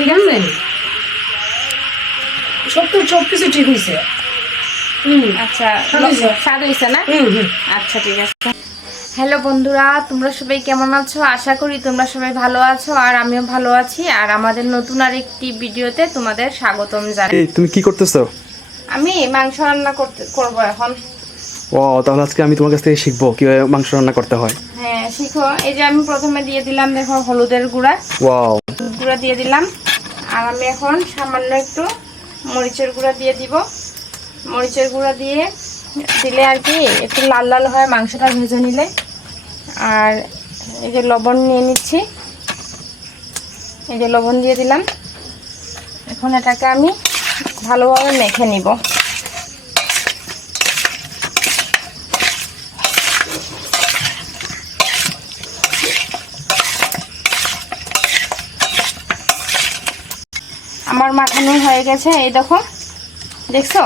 ঠিক আছে? সব কিছু ঠিক হয়েছে। আচ্ছা, স্বাদ হয়েছে না? আচ্ছা, ঠিক আছে। হ্যালো বন্ধুরা, তোমরা সবাই কেমন আছো? আশা করি তোমরা সবাই ভালো আছো, আর আমিও ভালো আছি। আর আমাদের নতুন আরেকটি ভিডিওতে তোমাদের স্বাগতম জানাই। তুমি কি করতেছো? আমি মাংস রান্না করব এখন। ও, তাহলে আজকে আমি তোমার কাছ থেকে শিখবো কিভাবে মাংস রান্না করতে হয়। হ্যাঁ, শিখো। এই যে আমি প্রথমে দিয়ে দিলাম, দেখো, হলুদের গুঁড়া। ওয়াও, গুঁড়া দিয়ে দিলাম। আর আমি এখন সামান্য একটু মরিচের গুঁড়া দিয়ে দিব। মরিচের গুঁড়া দিলে আর কি একটু লাল লাল হয় মাংসটা ভেজে নিলে। আর এই যে লবণ নিয়ে নিচ্ছি, এই যে লবণ দিয়ে দিলাম। এখন এটাকে আমি ভালোভাবে মেখে নিব। আমার মাখানো হয়ে গেছে, এই দেখো, দেখছো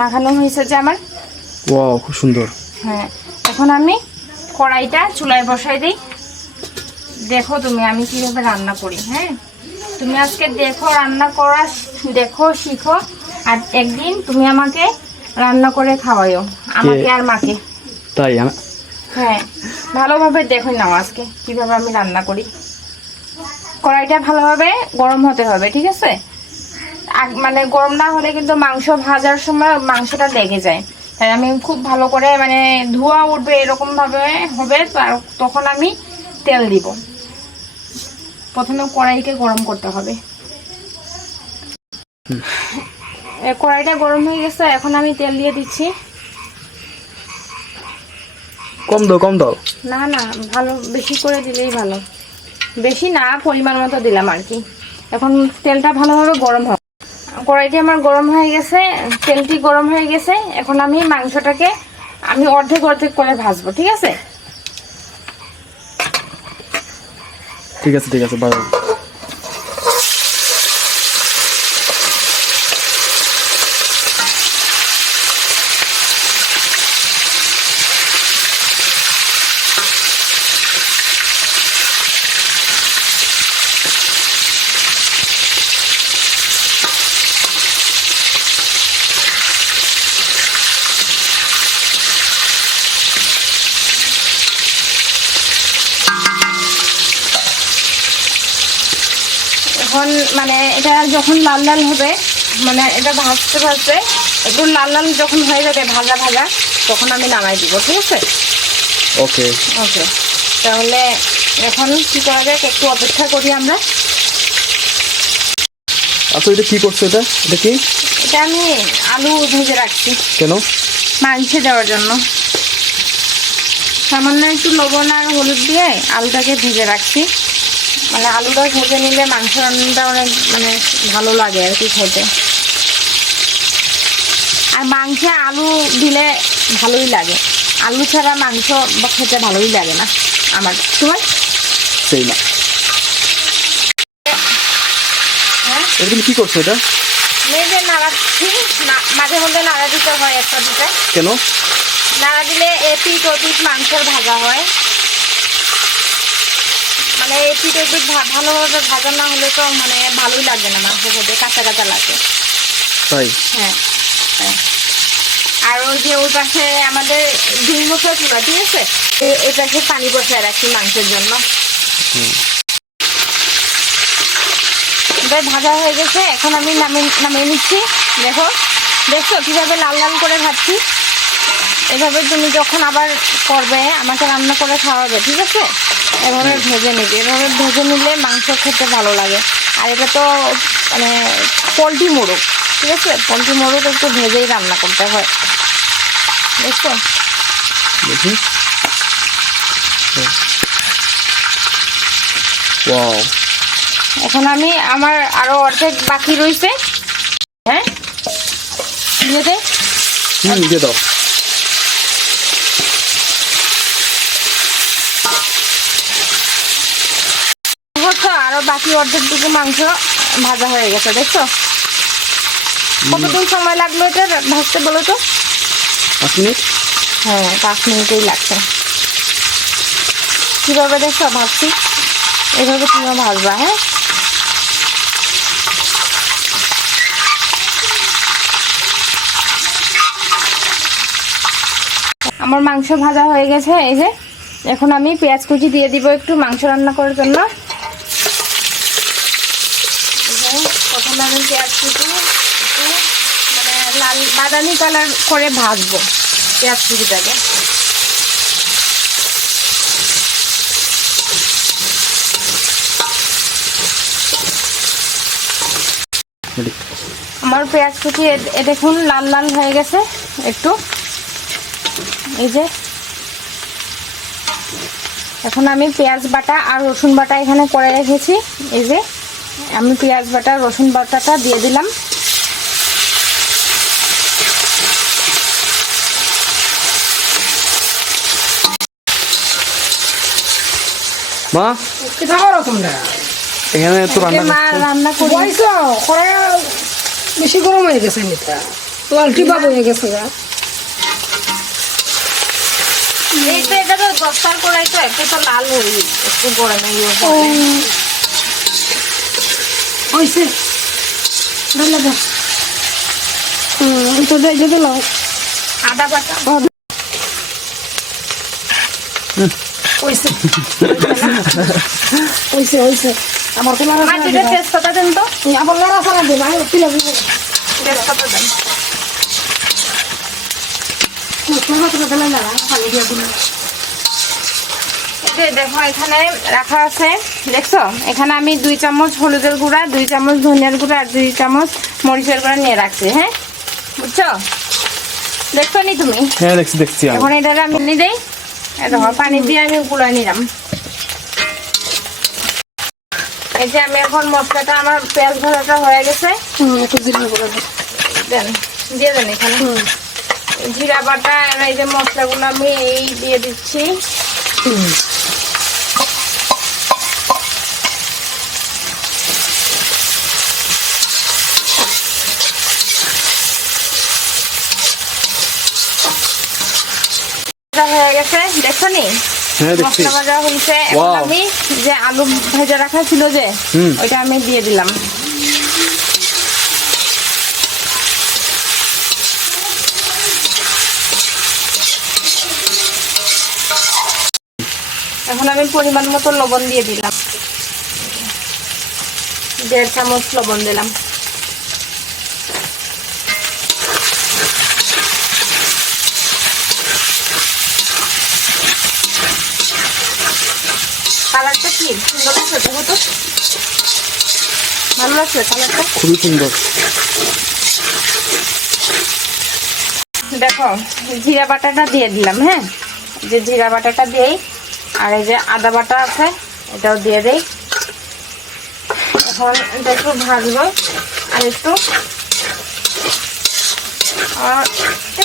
মাখানো হয়েছে যে আমার। ওয়াও, খুব সুন্দর। হ্যাঁ, এখন আমি কড়াইটা চুলায় বসাই দিই। দেখো তুমি আমি কিভাবে রান্না করি। হ্যাঁ, তুমি আজকে দেখো রান্না করা, দেখো, শিখো। আর একদিন তুমি আমাকে রান্না করে খাওয়াইও, আমাকে আর মাকে। তাই? হ্যাঁ, ভালোভাবে দেখো নাও আজকে কিভাবে আমি রান্না করি। কড়াইটা ভালোভাবে গরম হতে হবে, ঠিক আছে? মানে গরম না হলে কিন্তু মাংস ভাজার সময় মাংসটা লেগে যায়। তাই আমি খুব ভালো করে, মানে ধোঁয়া উঠবে এরকম ভাবে হবে, তখন আমি তেল দিব। প্রথমে কড়াইকে গরম করতে হবে। কড়াইটা গরম হয়ে গেছে, এখন আমি তেল দিয়ে দিচ্ছি। কম দাও। না না, ভালো, বেশি করে দিলেই ভালো। বেশি না, পরিমাণ মতো দিলাম আর কি। এখন তেলটা ভালোভাবে গরম হবে। কড়াইটি আমার গরম হয়ে গেছে, তেলটি গরম হয়ে গেছে। এখন আমি মাংসটাকে অর্ধেক অর্ধেক করে ভাজবো, ঠিক আছে? ঠিক আছে, ভালো। এখন মানে এটা যখন লাল লাল হবে, মানে এটা ভাজতে ভাজতে একটু লাল লাল যখন হয়ে যাবে, ভাজা ভাজা, তখন আমি নামাই দিব, ঠিক আছে? ওকে। তাহলে এখন কি করা যায়, একটু অপেক্ষা করি আমরা। আচ্ছা, এটা কি করছো? এটা কি? এটা আমি আলু ভেজে রাখছি। কেন? মাংসে দেওয়ার জন্য। সামান্য একটু লবণ আর হলুদ দিয়ে আলুটাকে ভেজে রাখছি। মানে আলুটা ভেজে নিলে মাংস রান্নাটা অনেক মানে ভালো লাগে আর কি খেতে। আর মাংসে আলু দিলে ভালোই লাগে। আলু ছাড়া মাংস খেতে ভালোই লাগে না আমার। তোমার? সেই না। হ্যাঁ, তুমি কি করছো? এটা মেজে নাড়াচ্ছি, মাঝে মধ্যে নাড়া দিতে হয় একটা দুটো। কেন? নাড়া দিলে এপিট ওপিট মাংসের ভাজা হয়। মানে এপিট ওপিট ভালোভাবে ভাজা না হলে তো মানে ভালোই লাগে না, মাংস খেতে কাঁচা কাঁচা লাগে। তাই? হ্যাঁ। আর ওই যে ওই পাশে আমাদের ডিম মশলা চুলা, ঠিক আছে? এই পাশে পানি বসায় রাখছি মাংসের জন্য। ভাজা হয়ে গেছে, এখন আমি নামিয়ে নিচ্ছি। দেখছো কিভাবে লাল লাল করে ভাজছি? এভাবে তুমি যখন আবার করবে, আমাকে রান্না করে খাওয়াবে, ঠিক আছে? এভাবে ভেজে নিবে। এভাবে ভেজে নিলে মাংস খেতে ভালো লাগে। আর এটা তো মানে পোলট্রি মোরগ, ঠিক আছে? পোলট্রি মোরগ একটু ভেজেই রান্না করতে হয়, দেখছো? দেখি। ওয়াও। এখন আমার আরো অর্ধেক বাকি রয়েছে। হ্যাঁ, দিয়ে দে। দিয়ে দাও। আরো বাকি অর্ধেক দিকে মাংস ভাজা হয়ে গেছে, দেখছো? কতক্ষণ সময় লাগলো এটা ভাজতে বলো তো? 5 মিনিট। হ্যাঁ, 5 মিনিটই লাগছে। কিভাবে দেখছো ভাজছি? এভাবে তুমিও ভাজবা। হ্যাঁ, আমার মাংস ভাজা হয়ে গেছে। এই যে এখন আমি পেঁয়াজ কুচি দিয়ে দিব একটু মাংস রান্না করার জন্য। প্রথমে আমি পেঁয়াজ কুচি একটু মানে লাল বাদামি কালার করে ভাজবো পেঁয়াজ কুচিটাকে। আমার পেঁয়াজ কুচি দেখুন লাল লাল হয়ে গেছে একটু। এই যে এখন আমি পেঁয়াজ বাটা আর রসুন বাটা এখানে করে রেখেছি। এই যে আমি পেঁয়াজ বাটা রসুন বাটাটা দিয়ে দিলাম। মা এটা করো তোমরা এখানে তো রান্না মা করছে। রান্না করি। বয়স করে বেশি গরম হয়ে গেছে এটা লালটি বাবু হয়ে গেছে গা। এই তো এটা তো দস্তার করাই তো একটু তো লাল হই একটু গরমে হয়েছে ভালো লাগে। এটা দিয়ে দিলাম আদা বাটা হয়েছে হয়েছে হয়েছে আমার তো লাড়া মা যেটা তেজপাতা দেন তো, আবার লাড়া ছাড়া দেবো আমি তুলে দিব তেজপাতা দেন। এই যে দেখো এখানে রাখা আছে, দেখছো এখানে আমি 2 চামচ হলুদের গুঁড়া, 2 চামচ ধনিয়ার গুঁড়া আর 2 চামচ মরিচের গুঁড়া নিয়ে রাখছি। হ্যাঁ বুঝছো, দেখছো নি তুমি? হ্যাঁ দেখছি আমি। এখন এটা আমি পানি দেই, দেখো পানি দিয়ে আমি গুঁড়া নিলাম। এই যে আমি এখন মশলাটা আমার পেঁয়াজ ভাজাটা হয়ে গেছে, একটু জিরা করে দেন দিয়ে দেন এখানে জিরা বাটা। এই যে মশলাগুলো আমি এই দিয়ে দিচ্ছি। হয়ে গেছে দেখছো নি, হ্যাঁ দেখছি। মশলা ভাজা হয়েছে। এখন Wow. আমি যে আলু ভাজা রাখা ছিল যে ওইটা আমি দিয়ে দিলাম। এখন আমি পরিমাণ মতো লবণ দিয়ে দিলাম, 1.5 চামচ লবণ দিলাম। কালারটা কি সুন্দর লাগছে, দেখো তো ভালো লাগছে কালারটা, খুবই সুন্দর। দেখো জিরা বাটাটা দিয়ে দিলাম। হ্যাঁ যে জিরা বাটাটা দিয়েই, আর এই যে আদা বাটা আছে এটাও দিয়ে দেই। এখন এটা একটু ভাজবো আর একটু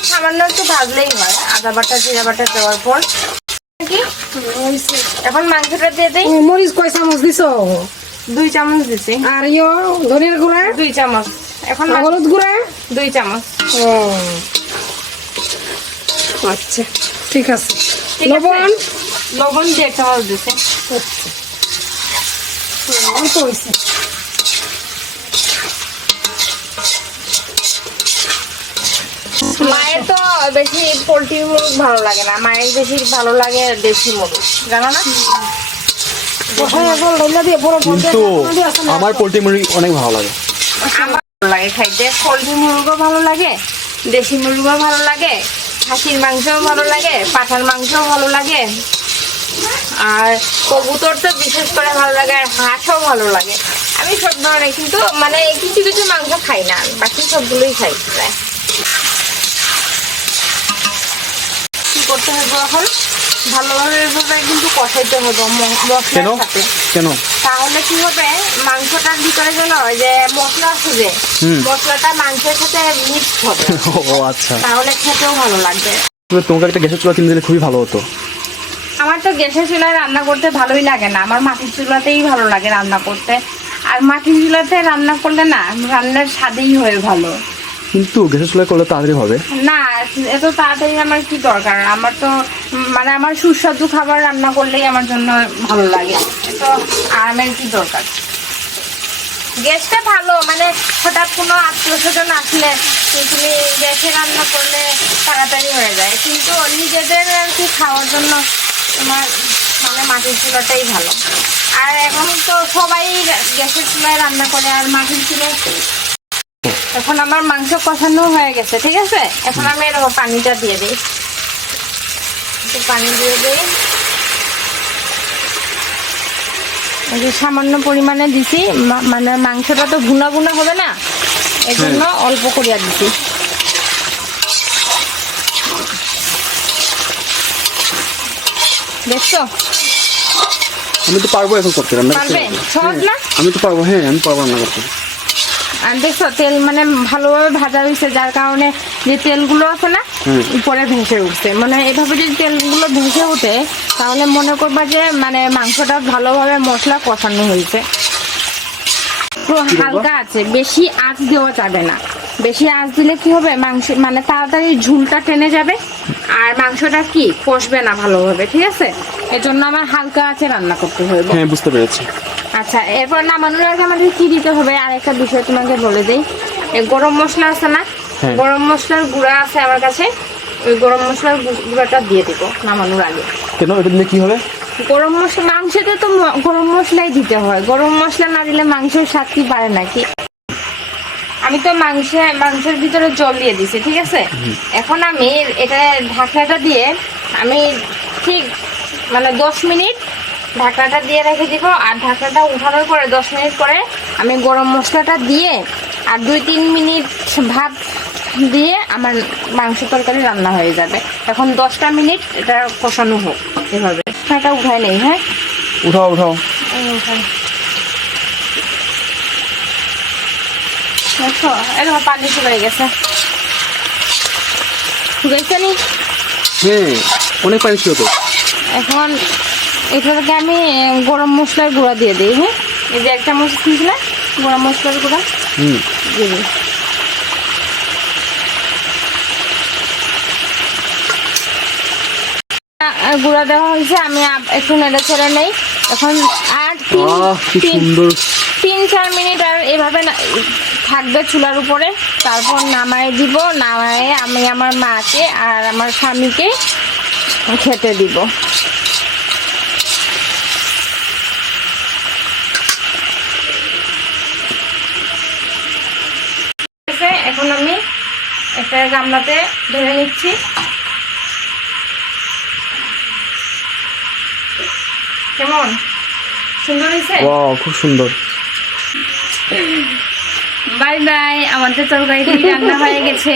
সামান্য একটু ভাজলেই হয় আদা বাটা জিরা বাটা দেওয়ার পর। কি এখন মাংসটা দিয়ে দেই। মরিচ কয় চামচ দিছো? 2 চামচ দিছি। আর ধনিয়ার গুঁড়া 2 চামচ। এখন হলুদ গুঁড়া 2 চামচ। ও আচ্ছা ঠিক আছে। ঠিক আছে? লবণ লবণ 1.5 চামচ দিছি। অল্প হয়েছে। মায়ের তো বেশি পোলট্রি মুরগ ভালো লাগে না, মায়ের বেশি ভালো লাগে দেশি মুরগ, জানো না? কিন্তু আমার পোল্ট্রি মুরগি অনেক ভালো লাগে। আমার ভালো লাগে খাইতে, পোলট্রি মুরগও ভালো লাগে, দেশি মুরগও ভালো লাগে, খাসির মাংসও ভালো লাগে, পাঠার মাংসও ভালো লাগে, আর কবুতর তো বিশেষ করে ভালো লাগে, আর হাঁসও ভালো লাগে। আমি সব ধরনের, কিন্তু মানে কিছু কিছু মাংস খাই না, বাকি সবগুলোই খাই প্রায়। কি করতে হবে এখন, ভালোভাবে কিন্তু কষাইতে হবে মশলার সাথে। কেন? তাহলে কি হবে, মাংসটার ভিতরে যেন ওই যে মশলা আছে যে মশলাটা মাংসের সাথে মিক্স হবে। ও আচ্ছা, তাহলে খেতেও ভালো লাগবে। তোমাকে একটা গ্যাসের চুলা কিনে দিলে খুবই ভালো হতো। আমার তো গ্যাসের চুলায় রান্না করতে ভালোই লাগে না, আমার মাটির চুলাতেই ভালো লাগে রান্না করতে। আর মাটির চুলাতে রান্না করলে না রান্নার স্বাদেই হয় ভালো। কিন্তু গ্যাসের চুলায় করলে তাড়াতাড়ি হবে না, এত তাড়াতাড়ি আমার কি দরকার, আমার তো মানে আমার সুস্বাদু খাবার রান্না করলেই আমার জন্য ভালো লাগে, তো আরামের কি দরকার। গ্যাসটা ভালো, মানে হঠাৎ কোনো আত্মীয় স্বজন আসলে তুমি গ্যাসে রান্না করলে তাড়াতাড়ি হয়ে যায়, কিন্তু নিজেদের আর কি খাওয়ার জন্য তোমার মানে মাটির চুলাটাই ভালো। আর এখন তো সবাই গ্যাসের চুলায় রান্না করে, আর মাটির চুলায়। এখন আমার মাংস কষানো হয়ে গেছে, ঠিক আছে। এখন আমি এরকম পানিটা দিয়ে দিই, একটু পানি দিয়ে দিই। এই যে সামান্য পরিমাণে দিছি, মানে মাংসটা তো ভুনা ভুনা হবে না, এই জন্য অল্প করিয়া দিছি। দেখছো আমি তো পারবো এখন করতে রান্না করতে। পারবে? সহজ না? আমি তো পারবো, হ্যাঁ আমি পারবো রান্না করতে। আর দেখছো তেল মানে ভালোভাবে ভাজা হয়েছে, যার কারণে যে তেলগুলো আছে না উপরে ভেসে উঠছে। মানে এভাবে যদি তেলগুলো ভেসে ওঠে তাহলে মনে করবা যে মানে মাংসটা ভালোভাবে মশলা কষানো হয়েছে। পুরো হালকা আছে, বেশি আঁচ দেওয়া যাবে না। বেশি আঁচ দিলে কি হবে, মাংস মানে তাড়াতাড়ি ঝুলটা টেনে যাবে আর মাংসটা কি কষবে না ভালোভাবে, ঠিক আছে। এজন্য আমার হালকা আঁচে রান্না করতে হবে। হ্যাঁ বুঝতে পেরেছি। আচ্ছা, এরপর নামানোর আগে আমাদের কি দিতে হবে আরেকটা বিষয় তোমাকে বলে দিই। এই গরম মশলা আছে না, গরম মশলার গুঁড়া আছে আমার কাছে, ওই গরম মশলার গুঁড়াটা দিয়ে দিব নামানোর আগে। কেন, এটা দিলে কি হবে? গরম মশলা মাংসতে তো গরম মশলাই দিতে হয়, গরম মশলা না দিলে মাংসের স্বাদ কি পারে নাকি। আমি তো মাংসের ভিতরে জল দিয়ে দিছি, ঠিক আছে। এখন আমি এটা ঢাকনাটা দিয়ে আমি ঠিক মানে 10 মিনিট ঢাকনাটা দিয়ে রেখে দিব। আর ঢাকনাটা উঠানোর পরে 10 মিনিট পরে আমি গরম মশলাটা দিয়ে আর 2-3 মিনিট ভাত দিয়ে আমার মাংস তরকারি রান্না হয়ে যাবে। এখন 10টা মিনিট এটা কষানো হোক এভাবে। ঢাকনাটা উঠাই নেই, হ্যাঁ উঠাও উঠাও। উঠাই। দেখো এরকম পানি শুকিয়ে গেছে, শুকাইছে নি? হ্যাঁ অনেক পানি ছিল তো। এখন এটাকে আমি গরম মশলার গুঁড়া দিয়ে দিই। হ্যাঁ, এই যে 1 চামচ দিয়েছিলাম গরম মশলার গুঁড়া দিয়ে দিই। গুঁড়া দেওয়া হয়েছে, আমি একটু নেড়ে ছেড়ে নেই। এখন আর কি সুন্দর 3-4 মিনিট আর এভাবে থাকবে চুলার উপরে। তারপর নামায় দিব, নামায় আমি আমার মাকে আর আমার স্বামীকে খেতে দিব। এখন আমি একটা গামলাতে ধরে নিচ্ছি। কেমন সুন্দর হয়েছে? ওয়াও, খুব সুন্দর। বাই বাই, আমাদের তরকারি রান্না হয়ে গেছে।